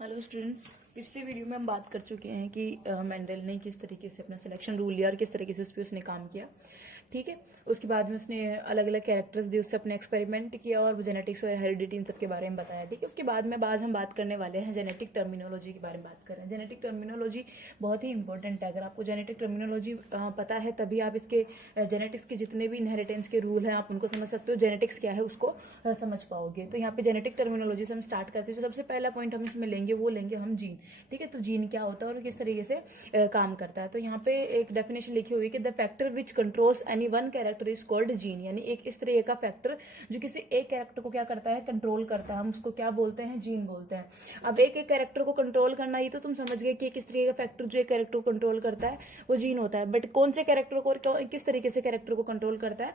Hello students, पिछले video में हम बात कर चुके हैं कि मेंडल ने किस तरीके से अपना सिलेक्शन रूल लिया और किस तरीके से उस पर उसने काम किया। ठीक है, उसके बाद में उसने अलग अलग कैरेक्टर्स दिए, उससे अपने एक्सपेरिमेंट किया और जेनेटिक्स और हेरिडिटी इन सब के बारे में बताया। ठीक है, उसके बाद में आज हम बात करने वाले हैं जेनेटिक टर्मिनोलॉजी के बारे में बात कर रहे हैं। जेनेटिक टर्मिनोलॉजी बहुत ही इंपॉर्टेंट है। अगर आपको जेनेटिक टर्मिनोलॉजी पता है तभी आप इसके जेनेटिक्स के जितने भी इनहेरिटेंस के रूल हैं आप उनको समझ सकते हो, जेनेटिक्स क्या है उसको समझ पाओगे। तो यहाँ पे जेनेटिक टर्मिनोलॉजी से हम स्टार्ट करते हैं। जो सबसे पहला पॉइंट हम इसमें लेंगे वो लेंगे हम जीन। ठीक है, तो जीन क्या होता है और किस तरीके से काम करता है। तो यहाँ पे एक डेफिनेशन लिखी हुई है कि the factor which controls any one character is called gene, यानी एक इस तरह का फैक्टर जो किसी एक कैरेक्टर को क्या करता है, कंट्रोल करता है, हम उसको क्या बोलते हैं, जीन बोलते हैं। अब एक एक कैरेक्टर को कंट्रोल करना, ये तो तुम समझ गए कि किस तरह का फैक्टर जो एक कैरेक्टर को कंट्रोल करता है वो जीन होता है। बट कौन से कैरेक्टर को किस तरीके से कैरेक्टर को कंट्रोल करता है,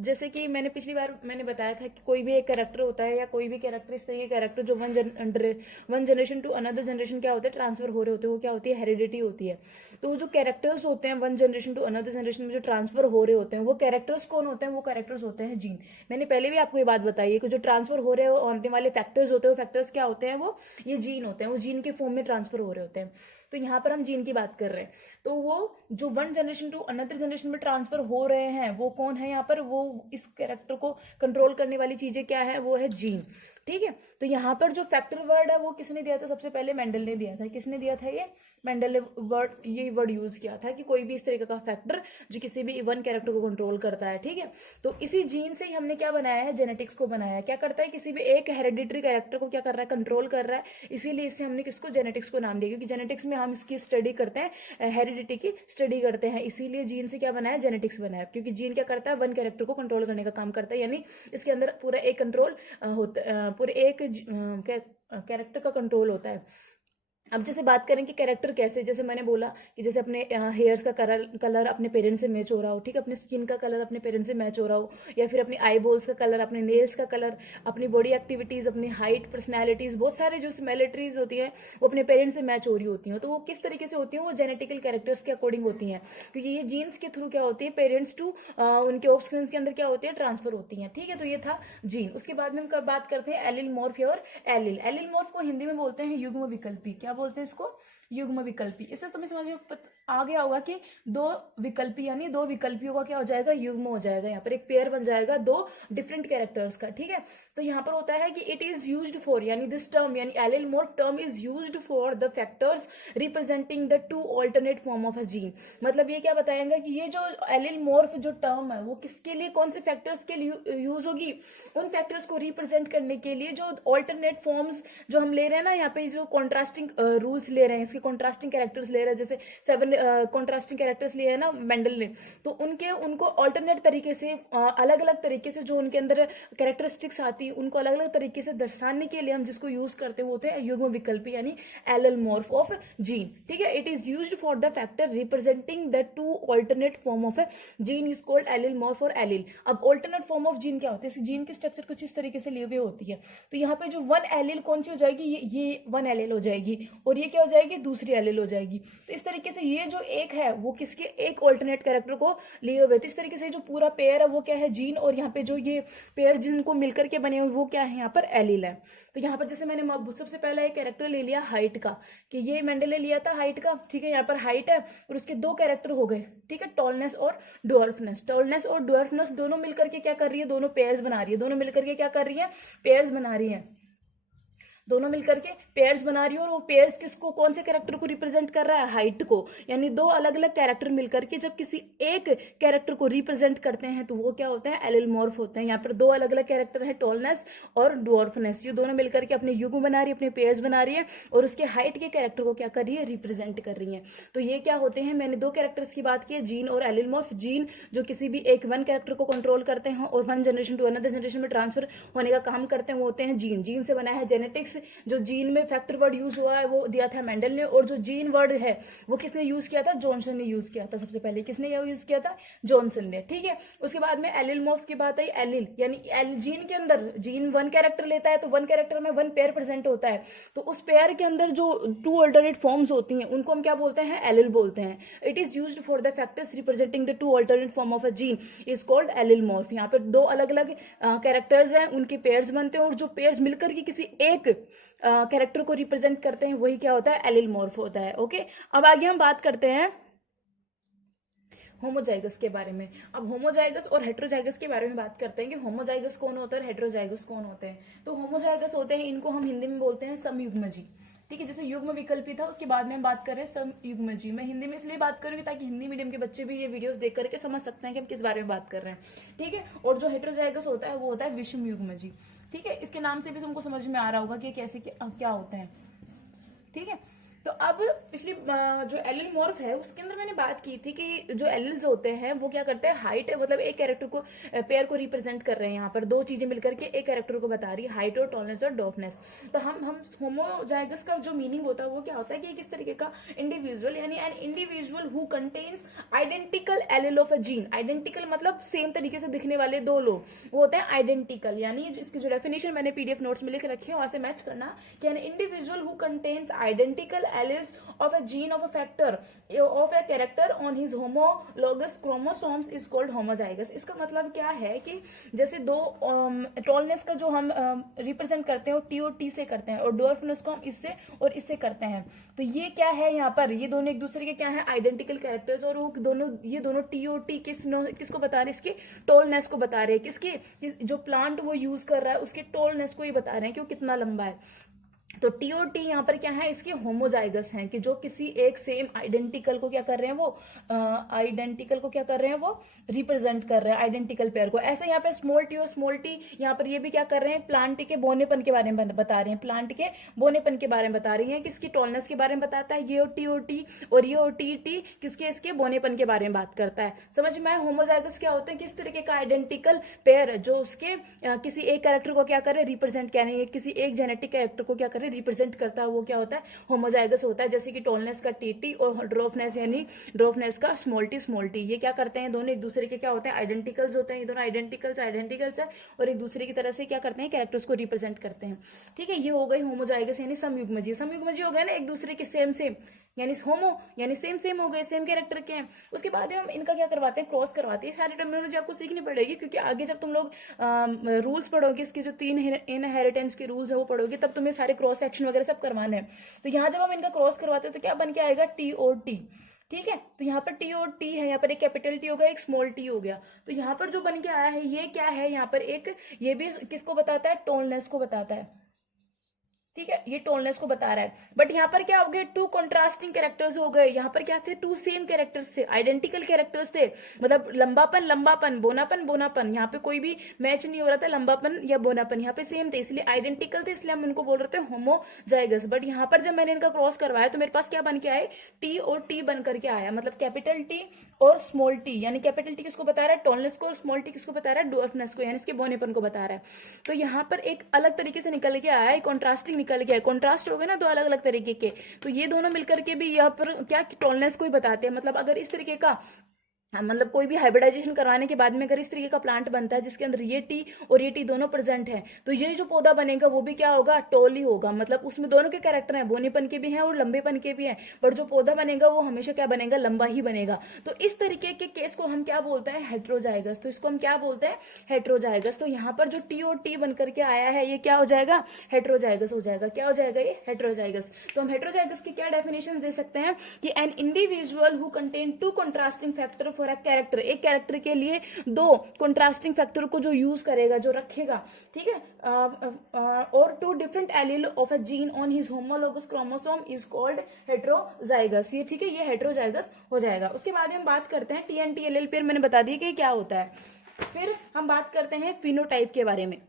जैसे कि मैंने पिछली बार बताया था कि कोई भी एक कैरेक्टर होता है या कोई भी कैरेक्टर इस तरह के कैरेक्टर जो one generation to another generation क्या होता है, ट्रांसफर हो रहे होते हैं, वो क्या होती है, हेरिडिटी होती है। तो जो कैरेक्टर्स होते हैं one generation to another generation में जो ट्रांसफर हो रहे होते हैं वो कैरेक्टर्स कौन होते हैं, वो कैरेक्टर्स होते हैं जीन। मैंने पहले भी आपको ये बात बताई है कि जो ट्रांसफर हो रहे होने वाले फैक्टर्स होते हैं वो फैक्टर्स क्या होते हैं, वो ये जीन होते हैं, वो जीन के फॉर्म में ट्रांसफर हो रहे होते हैं। तो यहाँ पर हम जीन की बात कर रहे हैं। तो वो जो one generation to another generation में ट्रांसफर हो रहे हैं वो कौन है, यहाँ पर वो इस कैरेक्टर को कंट्रोल करने वाली चीजें क्या है, वो है जीन। ठीक है, तो यहाँ पर जो फैक्टर वर्ड है वो किसने दिया था, सबसे पहले मेंडल ने दिया था। किसने दिया था, ये मेंडल ने ये वर्ड यूज किया था कि कोई भी इस तरीके का फैक्टर जो किसी भी वन कैरेक्टर को कंट्रोल करता है। ठीक है, तो इसी जीन से ही हमने क्या बनाया है, जेनेटिक्स को बनाया है। क्या करता है, किसी भी एक हेरिडिटरी कैरेक्टर को क्या कर रहा है, कंट्रोल कर रहा है। इसीलिए इससे हमने किसको, जेनेटिक्स को नाम दिया, क्योंकि जेनेटिक्स में हम इसकी स्टडी करते हैं, हेरिडिटी की स्टडी करते हैं। इसीलिए जीन से क्या बनाया, जेनेटिक्स बनाया, क्योंकि जीन क्या करता है, वन कैरेक्टर को कंट्रोल करने का काम करता है, यानी इसके अंदर पूरा एक कंट्रोल होता, पूरे एक कैरेक्टर का कंट्रोल होता है। अब जैसे बात करें कि कैरेक्टर कैसे, जैसे मैंने बोला कि जैसे अपने हेयर्स का कलर अपने पेरेंट्स से मैच हो रहा हो, ठीक है, अपने स्किन का कलर अपने पेरेंट्स से मैच हो रहा हो, या फिर अपनी आई बॉल्स का कलर, अपने नेल्स का कलर, अपनी बॉडी एक्टिविटीज, अपनी हाइट, पर्सनैलिटीज, बहुत सारे जो सिमिलरिटीज होती है वो अपने पेरेंट्स से मैच हो रही होती हैं। तो वो किस तरीके से होती हैं, वो जेनेटिकल कैरेक्टर्स के अकॉर्डिंग होती हैं, क्योंकि ये जीन्स के थ्रू क्या होती है, पेरेंट्स टू उनके ऑफस्प्रिंग के अंदर क्या होती है, ट्रांसफर होती है। ठीक है, तो ये था जीन। उसके बाद में हम बात करते हैं एलिलमॉर्फ और एलिल। एलिलमॉर्फ को हिंदी में बोलते हैं युग्म विकल्पी। क्या बोलते हैं इसको, युग्म विकल्पी। इससे तुम्हें समझ में आ गया होगा कि दो विकल्पी यानी दो विकल्पियों का क्या हो जाएगा, युग्म हो जाएगा। यहाँ पर एक पेयर बन जाएगा दो डिफरेंट कैरेक्टर्स का। ठीक है, तो यहाँ पर होता है कि इट इज यूज्ड फॉर, यानी दिस टर्म यानी allelomorph term is used for the factors representing the two alternate form of a gene. मतलब ये क्या बताएंगे कि ये जो एलिलमॉर्फ जो टर्म है वो किसके लिए, कौन से फैक्टर्स के लिए यूज होगी, उन फैक्टर्स को रिप्रेजेंट करने के लिए जो ऑल्टरनेट फॉर्म्स जो हम ले रहे हैं ना, यहाँ पे जो कॉन्ट्रास्टिंग रूल्स ले रहे हैं, इसके कॉन्ट्रास्टिंग कैरेक्टर्स ले रहे हैं, जैसे 7 कॉन्ट्रास्टिंग कैरेक्टर्स लिए हैं ना मेंडल ने, तो उनको ऑल्टरनेट तरीके से अलग अलग तरीके से जो उनके अंदर कैरेक्टरिस्टिक्स आती है उनको अलग अलग तरीके से दर्शाने के लिए हम जिसको यूज करते होते हैं युग्म विकल्पी यानी एलिलमॉर्फ ऑफ जीन। ठीक है, it is used for the factor representing the two alternate form of gene is called allelomorph और एलिल। अब ऑल्टरनेट फॉर्म ऑफ जीन क्या होती है, जीन की स्ट्रक्चर कुछ इस तरीके से ली हुई होती है। तो यहाँ पे जो वन एलिल कौन सी हो जाएगी, ये वन एलिल हो जाएगी, और ये क्या हो जाएगी, दूसरी एलिल हो जाएगी। तो इस तरीके से ये जो एक है वो किसके, एक ऑल्टरनेट कैरेक्टर को लिए हुए। तो इस तरीके से जो पूरा पेयर है वो क्या है, जीन, और यहाँ पे जो ये पेयर जिनको मिलकर के बने हुए वो क्या है, यहाँ पर एलिल है। तो यहाँ पर जैसे मैंने सबसे पहला एक कैरेक्टर ले लिया हाइट का, कि ये मेंडल ने लिया था हाइट का। ठीक है, यहाँ पर हाइट है और उसके दो कैरेक्टर हो गए। ठीक है, टॉलनेस और ड्वार्फनेस। टॉलनेस और ड्वार्फनेस दोनों मिलकर के क्या कर रही है, दोनों पेयर्स बना रही है, दोनों मिलकर के क्या कर रही है, पेयर्स बना रही है, दोनों मिलकर के पेयर्स बना रही है। और वो पेयर्स किसको, कौन से कैरेक्टर को रिप्रेजेंट कर रहा है, हाइट को। यानी दो अलग अलग कैरेक्टर मिलकर के जब किसी एक कैरेक्टर को रिप्रेजेंट करते हैं तो वो क्या होता है, एलिलमॉर्फ होते हैं। यहाँ पर दो अलग अलग कैरेक्टर है, टॉलनेस और ड्वार्फनेस, ये दोनों मिलकर के अपने युग्म बना रही है, अपने पेयर्स बना रही है, और उसके हाइट के कैरेक्टर को क्या कर रही है, रिप्रेजेंट कर रही है। तो ये क्या होते हैं, मैंने दो कैरेक्टर्स की बात की है, जीन और एलिलमॉर्फ। जीन जो किसी भी एक वन कैरेक्टर को कंट्रोल करते हैं और one generation to another generation में ट्रांसफर होने का काम करते हैं, वो होते हैं जीन। जीन से बना है जेनेटिक्स। जो जीन में फैक्टर वर्ड यूज हुआ है वो दिया था मेंडल ने, और जो जीन वर्ड है वो किसने यूज किया था, जॉनसन ने यूज किया था। सबसे पहले किसने यूज किया था, जॉनसन ने। ठीक है, उसके बाद में एलिलमॉर्फ की बात आई। एलिल यानी जीन के अंदर, जीन वन कैरेक्टर लेता है तो वन कैरेक्टर में वन पेयर प्रेजेंट होता है, तो उस पेयर के अंदर जो टू अल्टरनेट फॉर्म्स होती हैं उनको हम क्या बोलते हैं, एलिल बोलते हैं। It is used for the factors representing the two alternate form of a gene is called allelomorph. यहाँ पर दो अलग अलग कैरेक्टर्स हैं, उनके पेयर्स बनते हैं, और जो पेयर्स मिलकर के किसी एक कैरेक्टर को रिप्रेजेंट करते हैं वही क्या होता है, एलिलमॉर्फ होता है। ओके, अब आगे हम बात करते हैं होमोजाइगस के बारे में। अब होमोजाइगस और हेट्रोजाइगस के बारे में बात करते हैं कि होमोजाइगस कौन होता है और हेट्रोजाइगस कौन होते हैं। तो होमोजाइगस होते हैं, इनको हम हिंदी में बोलते हैं समयुग्मजी। ठीक है, जैसे युग्म विकल्पी था उसके बाद में हम बात कर रहे हैं समयुग्मजी। मैं हिंदी में इसलिए बात करूंगी ताकि हिंदी मीडियम के बच्चे भी ये वीडियोस देख करके समझ सकते हैं कि हम किस बारे में बात कर रहे हैं। ठीक है, और जो हेट्रोजाइगस होता है वो होता है विषमयुग्मजी। ठीक है, इसके नाम से भी तुमको समझ में आ रहा होगा कि कैसे क्या होता है। ठीक है, तो अब पिछली जो एलिलमॉर्फ है उसके अंदर मैंने बात की थी कि जो एलिल्स होते हैं वो क्या करते हैं, हाइट मतलब एक कैरेक्टर को पेयर को रिप्रेजेंट कर रहे हैं। यहाँ पर दो चीजें मिलकर के एक कैरेक्टर को बता रही है, हाइट और टॉलनेस और डॉफनेस। तो हम होमोजाइगस का जो मीनिंग होता है वो क्या होता है कि किस तरीके का इंडिविजुअल, यानी an individual who contains identical allele of a gene. Identical मतलब सेम तरीके से दिखने वाले दो लोग, वो होते हैं आइडेंटिकल। यानी इसकी जो डेफिनेशन मैंने पीडीएफ नोट्स में लिख रखी है वहां से मैच करना कि N individual who contains identical alleles of a gene of a factor of a character on his homologous chromosomes is called homozygous। इसका मतलब क्या है कि जैसे दो टॉलनेस का जो हम रिप्रेजेंट करते हैं वो टी और टी से करते हैं और डॉर्फनेस को हम इससे और इससे करते हैं। तो ये क्या है, यहाँ पर ये दोनों एक दूसरे के क्या है, आइडेंटिकल कैरेक्टर्स। और वो दोनों ये दोनों टी और टी किसको बता रहे हैं, इसके टॉलनेस को बता रहे हैं। किसकी, जो प्लांट वो यूज कर रहा है उसके टॉलनेस को ही बता रहे हैं कि वो कितना लंबा है। तो टी और टी यहाँ पर क्या है, इसके होमोजाइगस हैं कि जो किसी एक सेम आइडेंटिकल को क्या कर रहे हैं, वो आइडेंटिकल को क्या कर रहे हैं, वो रिप्रेजेंट कर रहे हैं आइडेंटिकल पेयर को। ऐसे यहाँ पे स्मॉल टी और स्मॉल टी यहाँ पर ये भी क्या कर रहे हैं, प्लांट के बोनेपन के बारे में बता रहे हैं, प्लांट के बोनेपन के बारे में बता रही है, किसकी टॉलनेस के बारे में बताता है ये और टी और ये और टी किसके, इसके बोनेपन के बारे में बात करता है। समझ में आया। होमोजाइगस क्या होते हैं, किस तरीके का आइडेंटिकल पेयर जो उसके किसी एक कैरेक्टर को क्या करे, रिप्रेजेंट, यानी किसी एक जेनेटिक कैरेक्टर को क्या करे, रिप्रेजेंट करता है, वो क्या होता है, होमोजाइगस होता है। जैसे कि टॉलनेस का टी और ड्रोफनेस यानी ड्रोफनेस का स्मॉल टी, ये क्या करते हैं, दोनों एक दूसरे के क्या होते हैं, आइडेंटिकल्स होते हैं। ये दोनों आइडेंटिकल्स है और एक दूसरे की तरह से क्या करते हैं, कैरेक्टर्स को रिप्रेजेंट करते हैं। ठीक है, ये हो गई होमोजाइगस यानी समयुग्मजी। समयुग्मजी हो गए ना एक दूसरे के सेम यानी होमो यानी सेम हो गए, सेम कैरेक्टर के हैं। उसके बाद हम इनका क्या करवाते हैं, क्रॉस करवाते हैं। सारी टर्मिनोलॉजी आपको सीखनी पड़ेगी क्योंकि आगे जब तुम लोग रूल्स पढ़ोगे, इसके जो 3 इनहेरिटेंस के रूल्स है वो पढ़ोगे, तब तुम्हें सारे क्रॉस सेक्शन वगैरह सब करवाने हैं। तो यहाँ जब हम इनका क्रॉस करवाते हैं तो क्या बन के आएगा, टी और टी। ठीक है, तो यहाँ पर टी और टी है, यहाँ पर एक कैपिटल टी हो गया, एक स्मॉल टी हो गया। तो यहाँ पर जो बन के आया है ये क्या है, यहाँ पर एक ये भी किसको बताता है, टॉलनेस को बताता है। ठीक है, ये टॉलनेस को बता रहा है। बट यहाँ पर क्या हो गए, 2 कंट्रास्टिंग कैरेक्टर्स हो गए। यहाँ पर क्या थे, 2 सेम कैरेक्टर्स थे, आइडेंटिकल कैरेक्टर्स थे। मतलब लंबापन बोनापन यहाँ पे कोई भी मैच नहीं हो रहा था, लंबापन या बोनापन यहाँ पे सेम थे, इसलिए आइडेंटिकल थे, इसलिए हम उनको बोल रहे थे होमोजाइगस। बट यहाँ पर जब मैंने इनका क्रॉस करवाया तो मेरे पास क्या बन के आए, टी और टी बन करके आया। मतलब कैपिटल टी और स्मॉल टी, यानी कैपिटल टी किसको बता रहा है, टॉलनेस को, और स्मॉल टी किसको बता रहा है, डॉर्फनेस को, यानी इसके बोनेपन को बता रहा है। तो यहाँ पर एक अलग तरीके से निकल के आया है, कॉन्ट्रास्टिंग निकल गया है। कॉन्ट्रास्ट हो गए ना दो अलग अलग तरीके के, तो ये दोनों मिलकर के भी यहाँ पर क्या टॉलनेस को ही बताते हैं। मतलब अगर इस तरीके का मतलब कोई भी हाइब्रिडाइजेशन करवाने के बाद में अगर इस तरीके का प्लांट बनता है जिसके अंदर ये टी और ये टी दोनों प्रेजेंट है, तो ये जो पौधा बनेगा वो भी क्या होगा, टॉल ही होगा। मतलब उसमें दोनों के कैरेक्टर हैं, बोनेपन के भी हैं और लंबेपन के भी हैं, बट जो पौधा बनेगा वो हमेशा क्या बनेगा, लंबा ही बनेगा। तो इस तरीके के केस को हम क्या बोलते हैं, हेट्रोजाइगस। तो इसको हम क्या बोलते हैं, हेट्रोजाइगस। तो यहाँ पर जो टी और टी बनकर के आया है ये क्या हो जाएगा, हेट्रोजाइगस हो जाएगा। क्या हो जाएगा, ये हेट्रोजाइगस। तो हम हेट्रोजाइगस की क्या डेफिनेशन दे सकते हैं कि N individual who contain 2 contrasting factor for a character, एक कैरेक्टर के लिए 2 कंट्रास्टिंग फैक्टर को जो यूज करेगा, जो रखेगा, ठीक है, और 2 different allele of a gene on his homologous chromosome is called heterozygous. ये ठीक है, ये हेट्रोजाइगस हो जाएगा। उसके बाद हम बात करते हैं टीएनटी एलील, फिर मैंने बता दिया कि क्या होता है। फिर हम बात करते हैं फिनोटाइप के बारे में।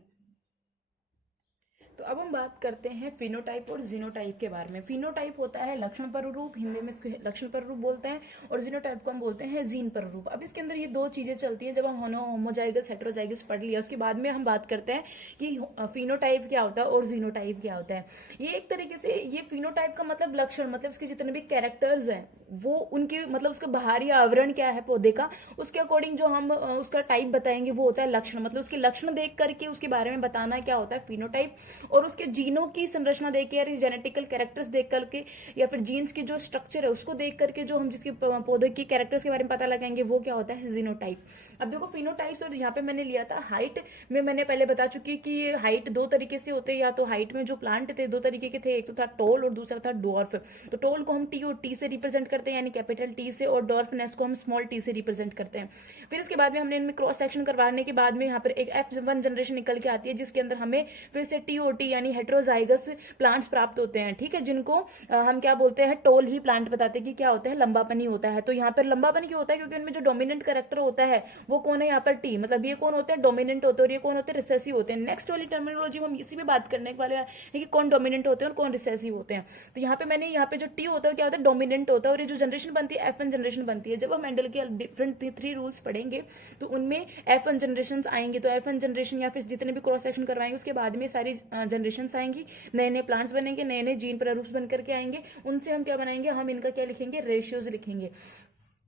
तो अब हम बात करते हैं फिनोटाइप और जीनोटाइप के बारे में। फिनोटाइप होता है लक्षण पररूप, हिंदी में इसको लक्षण पररूप बोलते हैं, और जीनोटाइप को हम बोलते हैं जीन पररूप। अब इसके अंदर ये 2 चीजें चलती हैं। जब हम होमोजाइगस हेट्रोजाइगस पढ़ लिया उसके बाद में हम बात करते हैं कि फिनोटाइप क्या होता है और जीनोटाइप क्या होता है। ये एक तरीके से ये फिनोटाइप का मतलब लक्षण, मतलब इसके जितने भी कैरेक्टर्स हैं वो उनके मतलब उसका बाहरी आवरण क्या है पौधे का, उसके अकॉर्डिंग जो हम उसका टाइप बताएंगे वो होता है लक्षण। मतलब उसके लक्षण देख करके उसके बारे में बताना क्या होता है फिनोटाइप। और उसके जीनों की संरचना देख के या जेनेटिकल कैरेक्टर्स देख करके या फिर जीन्स की जो स्ट्रक्चर है उसको देख करके जो हम जिसके पौधे की कैरेक्टर्स के बारे में पता लगाएंगे वो क्या होता है जीनोटाइप। अब देखो फिनोटाइप्स, और यहाँ पे मैंने लिया था हाइट में, मैंने पहले बता चुकी कि हाइट दो तरीके से होते हैं, या तो हाइट में जो प्लांट थे दो तरीके के थे, एक तो था टोल और दूसरा था डॉर्फ। तो टोल को हम टी और टी से रिप्रेजेंट करते हैं यानी कैपिटल टी से, और डॉर्फनेस को हम स्मॉल टी से रिप्रेजेंट करते हैं। फिर इसके बाद में हमने इनमें क्रॉस सेक्शन करवाने के बाद में यहाँ पर एक F1 जनरेशन निकल के आती है जिसके अंदर हमें फिर से टीओटी यानी हेट्रोजाइगस प्लांट्स प्राप्त होते हैं, ठीक है, जिनको हम क्या बोलते हैं, टोल ही प्लांट बताते हैं कि क्या होता है, लंबापनी होता है। तो यहाँ पर लंबापनी क्यों होता है, क्योंकि उनमें जो डोमिनेंट कैरेक्टर होता है वो कौन है, यहाँ पर टी, मतलब ये कौन होते हैं, डोमिनेंट होते हैं, और ये कौन होते हैं, रिसेसिव होते हैं। नेक्स्ट वाली टर्मिनोलॉजी हम इसी में बात करने वाले हैं कि कौन डोमिनेंट होते हैं और कौन रिसेसिव होते हैं। तो यहाँ पे मैंने यहाँ पे जो टी होता है क्या होता है, डोमिनेंट होता है, और ये जो जनरेशन बनती है F1 जनरेशन बनती है। जब हम मेंडल के डिफरेंट 3 रूल्स पढ़ेंगे तो उनमें F1 जनरेशन आएंगे, तो F1 जनरेशन या फिर जितने भी क्रॉस सेक्शन करवाएंगे उसके बाद में सारी जनरेशन आएंगी, नए नए प्लांट्स बनेंगे, नए नए जीन प्रारूप बन करके आएंगे, उनसे हम क्या बनाएंगे, हम इनका क्या लिखेंगे, रेशियोज लिखेंगे।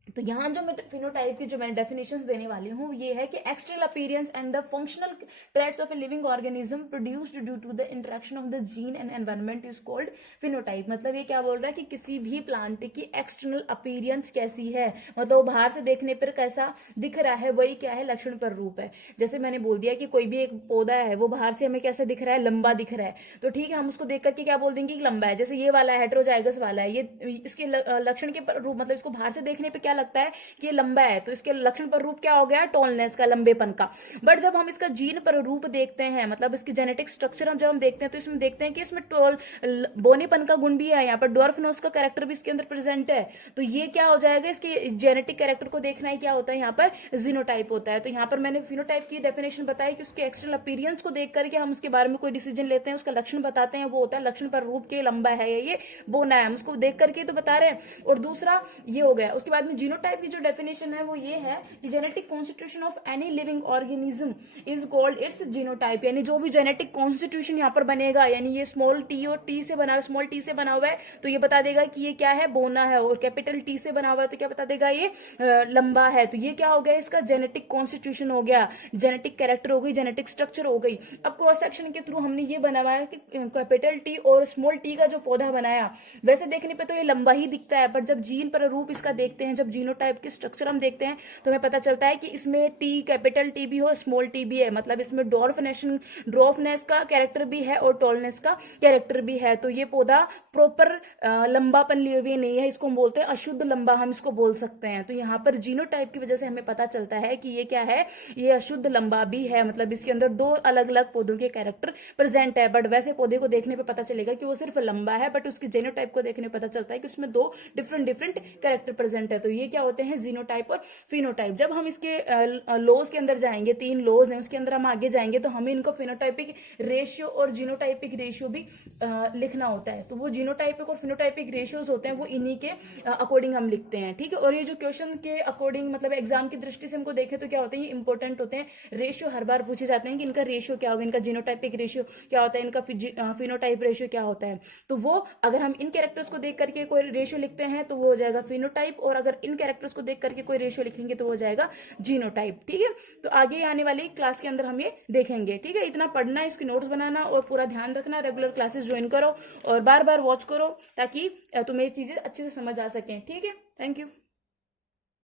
तो यहाँ जो मैं फिनोटाइप की जो मैंने डेफिनेशंस देने वाली हूँ ये है कि external appearance and the functional traits of a living organism produced due to the interaction of the gene and environment is called phenotype. मतलब ये क्या बोल रहा है कि किसी भी प्लांट की एक्सटर्नल अपीयरेंस कैसी है, मतलब वो बाहर से देखने पर कैसा दिख रहा है, वही क्या है, लक्षण पर रूप है। जैसे मैंने बोल दिया कि कोई भी एक पौधा है वो बाहर से हमें कैसा दिख रहा है, लंबा दिख रहा है, तो ठीक है हम उसको देख करके क्या बोल देंगे कि लंबा है। जैसे ये वाला हेट्रोजाइगस वाला है, ये इसके लक्षण के रूप, मतलब इसको बाहर से देखने पे क्या लगता है कि ये लंबा है, तो इसके लक्षण पर रूप क्या हो गया, टॉलनेस का, लंबेपन का। बट जब हम इसका जीन पर रूप देखते हैं, मतलब इसकी जेनेटिक स्ट्रक्चर हम जब हम देखते हैं तो इसमें देखते हैं कि इसमें बोनेपन का गुण भी है, यहाँ पर डॉर्फनोस का कैरेक्टर भी इसके अंदर प्रेजेंट है। तो ये क्या हो जाएगा, इसके जेनेटिक कैरेक्टर को देखना है, क्या होता है यहाँ पर जीनोटाइप होता है। तो यहाँ पर मैंने फिनोटाइप की डेफिनेशन बताई कि उसके एक्सटर्नल अपीयरेंस को देख करके हम उसके बारे में कोई डिसीजन लेते हैं, उसका लक्षण बताते हैं, वो होता है लक्षण पर रूप के लंबा है या ये बोना है, हम उसको देख करके तो बता रहे हैं। और दूसरा ये हो गया। उसके बाद में जीनोटाइप की जो डेफिनेशन है वो ये है कि genetic constitution of any living organism is called its genotype, यानी जो भी जेनेटिक कॉन्स्टिट्यूशन यहाँ पर बनेगा, यानी ये स्मॉल टी और टी से बना, स्मॉल टी से बना हुआ है तो ये बता देगा कि ये क्या है, बोना है, और कैपिटल टी से बना हुआ है तो क्या बता देगा, ये लंबा है। तो ये क्या हो गया, इसका जेनेटिक कॉन्स्टिट्यूशन हो गया, जेनेटिक कैरेक्टर हो गई, जेनेटिक स्ट्रक्चर हो गई। अब क्रॉस सेक्शन के थ्रू हमने ये बनाया कि कैपिटल टी और स्मॉल टी का जो पौधा बनाया, वैसे देखने पे तो ये लंबा ही दिखता है, पर जब जीन पर रूप इसका देखते हैं, जब जीनोटाइप के स्ट्रक्चर हम देखते हैं तो हमें पता चलता है कि इसमें टी, कैपिटल टी भी हो, स्मॉल टी भी है, मतलब इसमें ड्वार्फनेस का कैरेक्टर भी है और टॉलनेस का कैरेक्टर भी है। तो ये पौधा प्रॉपर लंबापन लिए हुए नहीं है, इसको हम बोलते हैं अशुद्ध लंबा, हम इसको बोल सकते हैं। तो यहाँ पर जीनोटाइप की वजह से हमें पता चलता है कि ये क्या है, ये अशुद्ध लंबा भी है, मतलब इसके अंदर दो अलग अलग पौधों के कैरेक्टर प्रेजेंट है। बट वैसे पौधे को देखने पे पता चलेगा कि वो सिर्फ लंबा है, बट उसके जीनोटाइप को देखने पे पता चलता है कि उसमें दो डिफरेंट कैरेक्टर प्रेजेंट है। तो ये क्या होते हैं, जीनोटाइप और फिनोटाइप। जब हम इसके लॉज के अंदर जाएंगे, 3 लॉज हैं उसके अंदर हम आगे जाएंगे तो हमें इनको फिनोटाइपिक रेशियो और जीनोटाइपिक रेशियो भी लिखना होता है। तो वो जीनोटाइपिक और फिनोटाइपिक रेशियोज होते हैं, वो इन्हीं के अकॉर्डिंग हम लिखते हैं, ठीक है। और ये जो क्वेश्चन के अकॉर्डिंग, मतलब एग्जाम की दृष्टि से हमको देखें तो क्या होते हैं, ये इंपॉर्टेंट होते हैं। रेशियो हर बार पूछे जाते हैं कि इनका रेशियो क्या होगा, इनका जीनोटाइपिक रेशियो क्या होता है, इनका फिनोटाइप रेशियो क्या होता है। तो वो अगर हम इन कैरेक्टर्स को देख करके कोई रेशियो लिखते हैं तो वो हो जाएगा फिनोटाइप, और अगर इन कैरेक्टर्स को देख करके कोई रेशियो लिखेंगे तो वो हो जाएगा जीनोटाइप, ठीक है। तो आगे आने वाली क्लास के अंदर हम ये देखेंगे, ठीक है। इतना पढ़ना, इसकी नोट्स बनाना और पूरा ध्यान रखना, रेगुलर क्लासेस ज्वाइन करो और बार बार वॉच करो ताकि तुम्हें ये चीजें अच्छे से समझ आ सकें, ठीक है। Thank you.